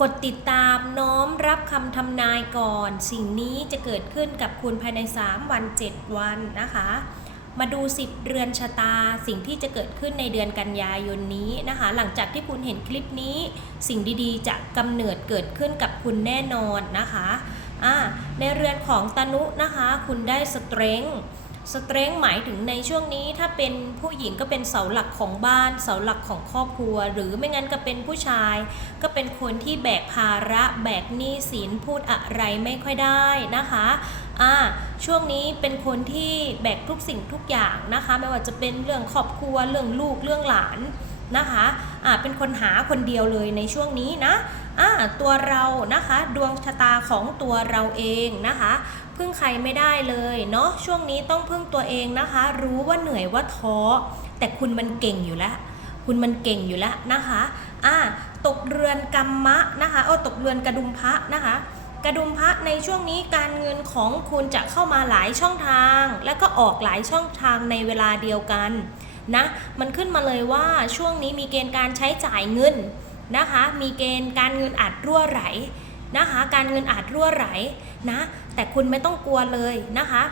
กดติดตามน้อมรับคำทำนายก่อน สิ่งนี้จะเกิดขึ้นกับคุณภายใน 3 วัน 7 วันนะคะ มาดู10เรือนชะตาสิ่งที่จะเกิดขึ้นในเดือนกันยายนนี้นะคะ หลังจากที่คุณเห็นคลิปนี้ สิ่งดีๆ จะกำเนิดเกิดขึ้นกับคุณแน่นอนนะคะในเรือนของตนุนะคะ คุณได้สเตรง สเตรงหมายถึงในช่วงนี้ถ้าเป็นผู้หญิงก็เป็นเสาหลักของบ้าน เสาหลักของครอบครัว หรือไม่งั้นก็เป็นผู้ชาย ก็เป็นคนที่แบกภาระแบกหนี้สินพูดอะไรไม่ค่อยได้นะคะอ่าช่วงนี้เป็นคนที่แบกทุกสิ่งทุกอย่างนะคะ ไม่ว่าจะเป็นเรื่องครอบครัวเรื่องลูกเรื่องหลาน นะคะอ่าเป็นคนหาคนเดียวเลยในช่วงนี้นะอ่าตัวเรานะคะ ดวงชะตาของตัวเราเองนะคะพึ่งใครไม่ได้เลยเนาะช่วงนี้ต้องพึ่งตัวเองนะคะ รู้ว่าเหนื่อยว่าท้อ แต่คุณมันเก่งอยู่แล้ว คุณมันเก่งอยู่แล้วนะคะอ่าตกเรือนกรรมะนะคะโอ้ตกเรือนกระดุมพระนะคะกระดุมพระในช่วงนี้การเงินของคุณจะเข้ามาหลายช่องทาง แล้วก็ออกหลายช่องทางในเวลาเดียวกัน นะมันขึ้นมาเลยว่าช่วงนี้มีเกณฑ์การใช้จ่ายเงินนะคะ มีเกณฑ์การเงินอาจรั่วไหลนะคะ การเงินอาจรั่วไหลนะ แต่คุณไม่ต้องกลัวเลยนะคะ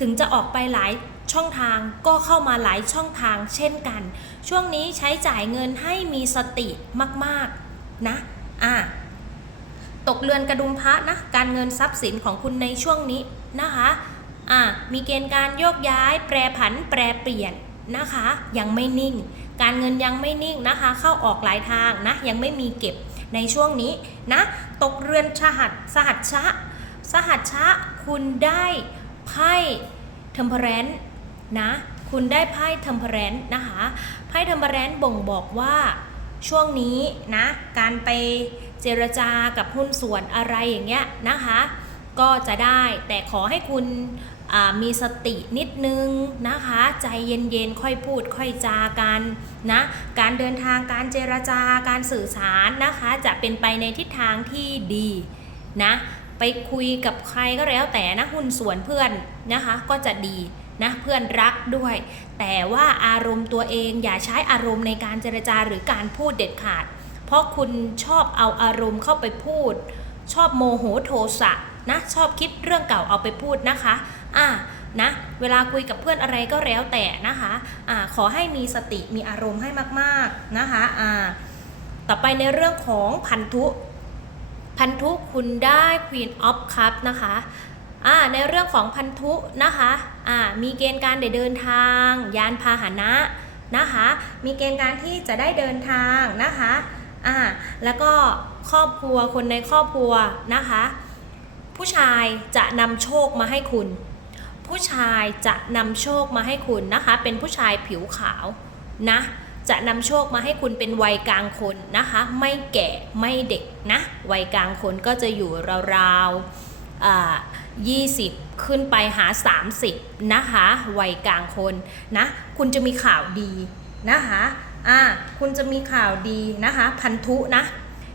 ถึงจะออกไปหลายช่องทางก็เข้ามาหลายช่องทางเช่นกัน ช่วงนี้ใช้จ่ายเงินให้มีสติมากๆนะอ่าตกเรือนกระดุมพระนะการเงินทรัพย์สินของคุณในช่วงนี้นะคะอ่ามีเกณฑ์การโยกย้าย แปรผัน แปรเปลี่ยน นะคะ ยังไม่นิ่ง การเงินยังไม่นิ่งนะคะ เข้าออกหลายทางนะยังไม่มีเก็บในช่วงนี้นะ ตกเรือนชหัดสหัชชะ สหัชชะ คุณได้ไพ่เทมเพรนนะ คุณได้ไพ่เทมเพรนนะคะไพ่เทมเพรนบ่งบอกว่าช่วงนี้นะ การไปเจรจากับหุ้นส่วนอะไรอย่างเงี้ยนะคะ ก็จะได้แต่ขอให้คุณมีสตินิดนึงนะคะ ใจเย็นๆ ค่อยพูดค่อยจากันนะการเดินทางการเจรจาการสื่อสารนะคะ จะเป็นไปในทิศทางที่ดีนะไปคุยกับใครก็แล้วแต่นะหุ้นส่วนเพื่อนนะคะก็จะดีนะเพื่อนรักด้วย แต่ว่าอารมณ์ตัวเองอย่าใช้อารมณ์ในการเจรจาหรือการพูดเด็ดขาด เพราะคุณชอบเอาอารมณ์เข้าไปพูด ชอบโมโหโทสะ นะชอบคิดเรื่องเก่าเอาไปพูดนะคะอ่านะเวลาคุยกับเพื่อนอะไรก็แล้วแต่นะคะอ่าขอให้มีสติมีอารมณ์ให้มากๆนะคะอ่าต่อไปในเรื่องของพันธุพันธุคุณได้ Queen of Cup นะคะอ่าในเรื่องของพันธุนะคะอ่ามีเกณฑ์การได้เดินทาง ยานพาหนะนะคะมีเกณฑ์การที่จะได้เดินทางนะคะอ่าแล้วก็ครอบครัวคนในครอบครัวนะคะ ผู้ชายจะนำโชคมาให้คุณ ผู้ชายจะนำโชคมาให้คุณนะคะ เป็นผู้ชายผิวขาวนะ จะนำโชคมาให้คุณเป็นวัยกลางคนนะคะ ไม่แก่ไม่เด็กนะ วัยกลางคนก็จะอยู่ราวๆอ่า20ขึ้นไปหา 30 นะคะ วัยกลางคนนะ คุณจะมีข่าวดีนะคะ อ่า คุณจะมีข่าวดีนะคะ พันธุนะ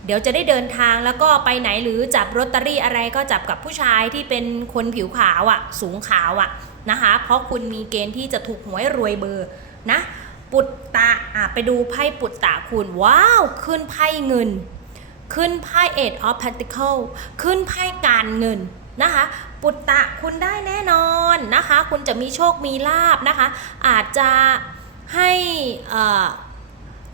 เดี๋ยวจะได้เดินทางแล้วก็ไปไหนหรือจับรถตอรี่อะไรก็จับกับผู้ชายที่เป็นคนผิวขาวอะ่ะ สูงขาวอะ่ะนะคะ เพราะคุณมีเกณฑ์ที่จะถูกหวยรวยเบอร์นะ ปุตตะอะไปดูไพ่ปุตตะคุณ ว้าว ขึ้นไพ่เงิน ขึ้นไพ่ Eight of Pentacle ขึ้นไพ่การเงินนะคะปุตตะคุณได้แน่นอนนะคะ คุณจะมีโชคมีลาบนะคะ อาจจะให้อ่อ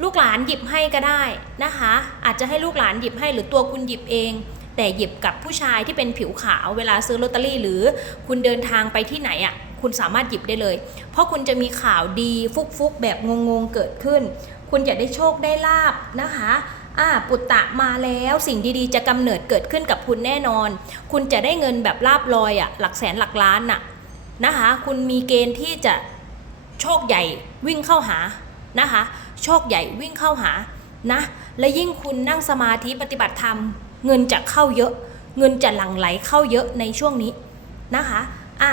ลูกหลานหยิบให้ก็ได้นะคะ อาจจะให้ลูกหลานหยิบให้หรือตัวคุณหยิบเอง แต่หยิบกับผู้ชายที่เป็นผิวขาวเวลาซื้อลอตเตอรี่ หรือคุณเดินทางไปที่ไหนอะ่ะคุณสามารถหยิบได้เลย เพราะคุณจะมีข่าวดีฟุกๆ แบบงงๆเกิดขึ้น คุณจะได้โชคได้ลาบนะคะอ่าปุตตะมาแล้วสิ่งดีๆ จะกำเนิดเกิดขึ้นกับคุณแน่นอน คุณจะได้เงินแบบลาบลอยอะ่ะหลักแสนหลักล้านน่ะนะคะ คุณมีเกณฑ์ที่จะโชคใหญ่วิ่งเข้าหา นะคะ โชคใหญ่วิ่งเข้าหานะ และยิ่งคุณนั่งสมาธิปฏิบัติธรรม เงินจะเข้าเยอะ เงินจะหลั่งไหลเข้าเยอะในช่วงนี้นะคะอะ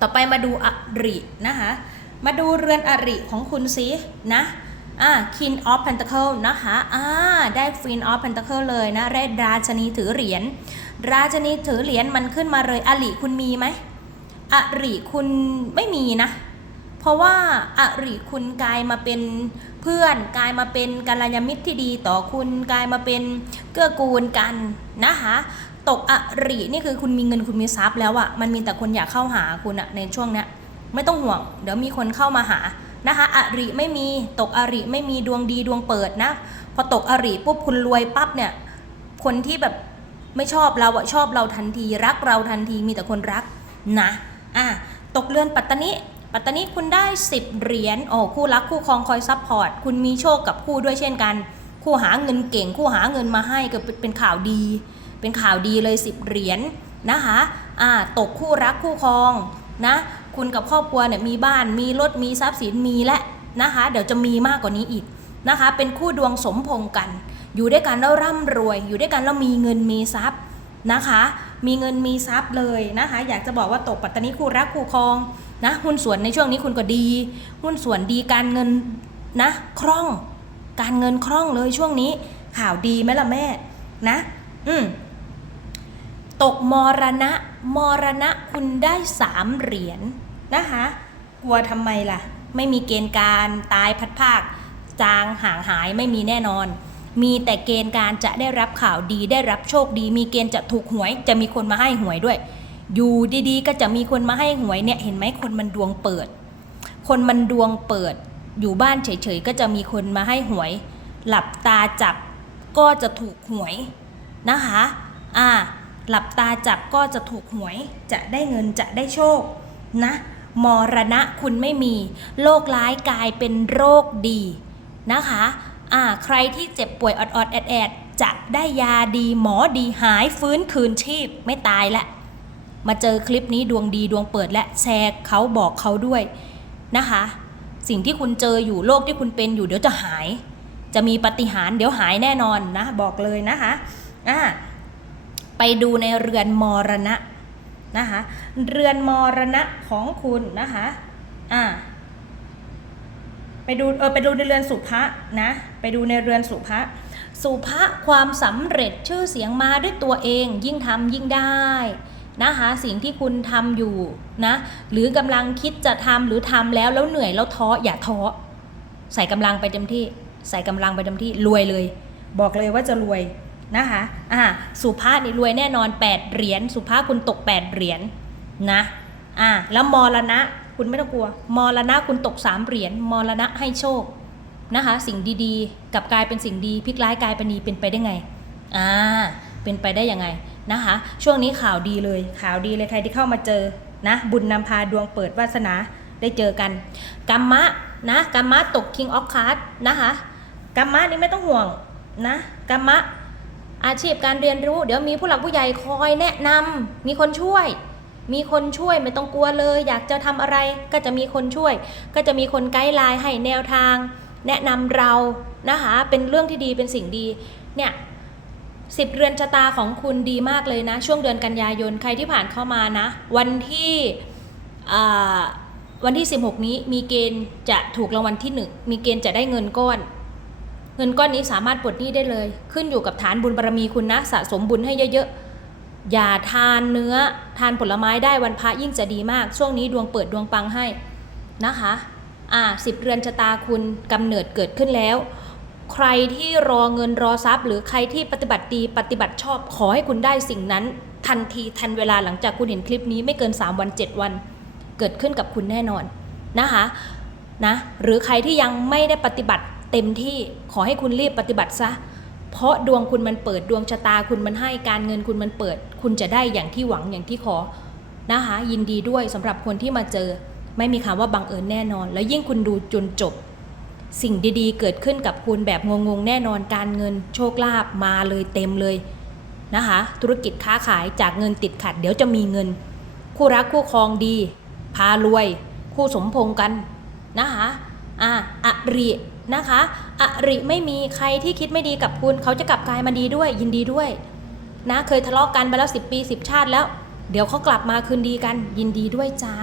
ต่อไปมาดูอรินะคะ มาดูเรือนอริของคุณซินะอ่า King of Pentacle นะคะอ่าได้ Queen of Pentacle เลยนะได้ราชนีถือเหรียญราชนีถือเหรียญมันขึ้นมาเลยอริคุณมีไหมอริคุณไม่มีนะ เพราะว่าอริคุณกลายมาเป็นเพื่อนกลายมาเป็นกัลยาณมิตรที่ดีต่อคุณกลายมาเป็นเกื้อกูลกันนะคะตกอรินี่คือคุณมีเงินคุณมีทรัพย์แล้วอะมันมีแต่คนอยากเข้าหาคุณอะในช่วงเนี้ยไม่ต้องห่วง เดี๋ยวมีคนเข้ามาหานะคะอริไม่มีตกอริไม่มีดวงดีดวงเปิดนะพอตกอริปุ๊บคุณรวยปั๊บเนี่ยคนที่แบบไม่ชอบเราอะชอบเราทันที รักเราทันทีมีแต่คนรักนะอะตกเรือนปัตตานิ ปัตตานิคุณได้ 10 เหรียญโอ้คู่รักคู่ครองคอยซัพพอร์ตคุณมีโชคกับคู่ด้วยเช่นกัน คู่หาเงินเก่ง คู่หาเงินมาให้ก็เป็นข่าวดี เป็นข่าวดีเลย 10 เหรียญนะคะอ่าตกคู่รักคู่ครองนะคุณกับครอบครัวเนี่ยมีบ้านมีรถมีทรัพย์สินมีและนะคะเดี๋ยวจะมีมากกว่านี้อีกนะคะ เป็นคู่ดวงสมพงกัน อยู่ด้วยกันแล้วร่ำรวย อยู่ด้วยกันแล้วมีเงินมีทรัพย์นะคะ มีเงินมีทรัพย์เลยนะคะ อยากจะบอกว่าตกปัตตานีคู่รักคู่ครอง นะหุ้นส่วนในช่วงนี้คุณก็ดี หุ้นส่วนดีการเงินนะคล่อง การเงินคล่องเลยช่วงนี้ ข่าวดีไหมล่ะแม่นะ อืมตกมรณะ มรณะคุณได้สามเหรียญนะคะ กลัวทำไมล่ะ ไม่มีเกณฑ์การตายพัดภาค จางห่างหายไม่มีแน่นอน มีแต่เกณฑ์การจะได้รับข่าวดีได้รับโชคดี มีเกณฑ์จะถูกหวย จะมีคนมาให้หวยด้วย อยู่ดีๆ ก็จะมีคนมาให้หวยเนี่ยเห็นไหมคนมันดวงเปิด คนมันดวงเปิด อยู่บ้านเฉยๆก็จะมีคนมาให้หวย หลับตาจับก็จะถูกหวยนะคะอ่าหลับตาจับก็จะถูกหวย จะได้เงินจะได้โชคนะมรณะคุณไม่มี โรคร้ายกลายเป็นโรคดีนะคะอ่าใครที่เจ็บป่วยออดๆแอดๆจะได้ยาดีหมอดีหายฟื้นคืนชีพไม่ตายละ มาเจอคลิปนี้ดวงดีดวงเปิดและแชร์เขาบอกเขาด้วยนะคะ สิ่งที่คุณเจออยู่โรคที่คุณเป็นอยู่เดี๋ยวจะหาย จะมีปาฏิหารย์เดี๋ยวหายแน่นอนนะบอกเลยนะคะอ่าไปดูในเรือนมรณะนะคะเรือนมรณะของคุณนะคะอ่าไปดูเออไปดูในเรือนสุภะนะไปดูในเรือนสุภะสุภะความสำเร็จชื่อเสียงมาด้วยตัวเองยิ่งทำยิ่งได้ นะคะสิ่งที่คุณทำอยู่นะหรือกำลังคิดจะทำหรือทำแล้วแล้วเหนื่อยแล้วท้ออย่าท้อใส่กำลังไปเต็มที่ ใส่กำลังไปเต็มที่รวยเลย บอกเลยว่าจะรวยนะคะอ่าสุภาพนี่รวยแน่นอน 8 เหรียญสุภาพคุณตก 8 เหรียญนะอ่าแล้วมรณะคุณไม่ต้องกลัว มรณะคุณตก 3 เหรียญมรณะให้โชคนะคะสิ่งดีๆ กับกลายเป็นสิ่งดีพลิกร้ายกลายเป็นดีเป็นไปได้ไงอ่าเป็นไปได้ยังไง นะคะ ช่วงนี้ข่าวดีเลยข่าวดีเลยใครที่เข้ามาเจอนะ บุญนำพาดวงเปิดวาสนาได้เจอกันกัมมะนะกัมมะตก King of Cards นะคะกัมมะนี่ไม่ต้องห่วงนะกัมมะอาชีพการเรียนรู้ เดี๋ยวมีผู้หลักผู้ใหญ่คอยแนะนำมีคนช่วย มีคนช่วยไม่ต้องกลัวเลย อยากจะทำอะไรก็จะมีคนช่วย ก็จะมีคนไกด์ไลน์ให้แนวทาง แนะนำเรานะคะเป็นเรื่องที่ดีเป็นสิ่งดีเนี่ย สิบเรือนชะตาของคุณดีมากเลยนะ ช่วงเดือนกันยายนใครที่ผ่านเข้ามานะ วันที่วันที่ 16 นี้มีเกณฑ์จะถูกรางวัลที่ 1 มีเกณฑ์จะได้เงินก้อน เงินก้อนนี้สามารถปลดหนี้ได้เลย ขึ้นอยู่กับฐานบุญบารมีคุณนะสะสมบุญให้เยอะๆ อย่าทานเนื้อทานผลไม้ได้วันพระยิ่งจะดีมาก ช่วงนี้ดวงเปิดดวงปังให้นะคะ อ่าสิบเรือนชะตาคุณกำเนิดเกิดขึ้นแล้ว ใครที่รอเงินรอทรัพย์ หรือใครที่ปฏิบัติดีปฏิบัติชอบ ขอให้คุณได้สิ่งนั้น ทันทีทันเวลาหลังจากคุณเห็นคลิปนี้ไม่เกิน 3 วัน 7 วัน เกิดขึ้นกับคุณแน่นอนนะคะนะหรือใครที่ยังไม่ได้ปฏิบัติเต็มที่ขอให้คุณรีบปฏิบัติซะ เพราะดวงคุณมันเปิดดวงชะตาคุณมันให้การเงินคุณมันเปิด คุณจะได้อย่างที่หวังอย่างที่ขอนะคะยินดีด้วยสำหรับคนที่มาเจอ ไม่มีคำว่าบังเอิญแน่นอน แล้วยิ่งคุณดูจนจบ สิ่งดีๆ เกิดขึ้นกับคุณแบบงงๆ แน่นอนการเงินโชคลาภมาเลยเต็มเลยนะคะ ธุรกิจค้าขายจากเงินติดขัด เดี๋ยวจะมีเงิน คู่รักคู่ครองดี พารวย คู่สมพงกันนะคะอะอรินะคะอริไม่มีใครที่คิดไม่ดีกับคุณ เขาจะกลับกลายมาดีด้วยยินดีด้วยนะเคยทะเลาะกันไปแล้ว 10 ปี 10 ชาติแล้ว เดี๋ยวเขากลับมาคืนดีกัน ยินดีด้วยจ้า